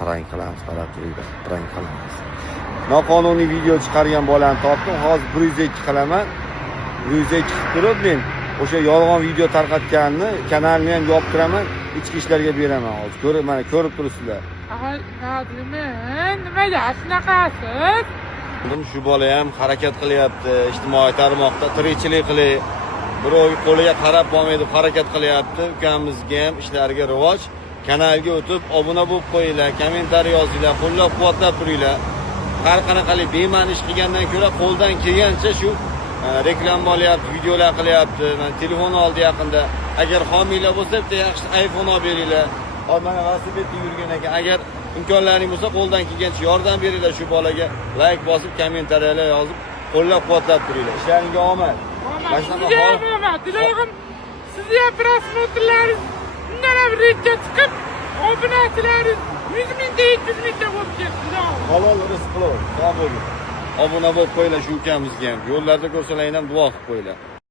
prank qilamiz, qarab turinglar, prank qilamiz. Noqonuniy video chiqargan bolani topdim, hozir 102 qilaman. 102 qilib turib men o'sha yolg'on video tarqatganini kanalni ham yopib turaman, ichki ishlarga beraman hozir. Ko'rib, mana ko'rib turibsizlar. Nimaga shunaqasiz? Shu bola ham harakat qilyapti, ijtimoiy tarmoqda tirikchilik qilib, birov qo'liga qarab bo'lmaydi, harakat qilyapti. Ukamizga ham ishlariga rivoj. Kanalga o'tib, obuna bo'lib qo'yinglar, kommentariy yozinglar, qo'llab-quvvatlab turinglar. Har qanaqalik bema'ni ish qilgandan ko'ra qo'ldan kelgancha shu reklama olyapti, videolar qilyapti. Men telefon oldi yaqinda. Agar homiylar bo'lsa, bitta yaxshi iPhone olib beringlar. Hozir mana velosipedda yurgan ekan. Agar imkonlaring bo'lsa, qo'ldan kelgancha yordam beringlar shu bolaga. Like bosib, kommentariyalar yozib, qo'llab-quvvatlab turinglar. Ishlaringizga omad. Dilerim sizni ham prosmotrlaringiz bundan ham rejga chiqib, obunachilaringiz 100 mingta, 200 mingta bo'lib ketsin. Halol rizq qilib, sog' bo'ling. Obuna bo'lib qo'yinglar shu ukamizga ham. Yo'llarda ko'rsalaringlar ham duo qilib qo'yinglar.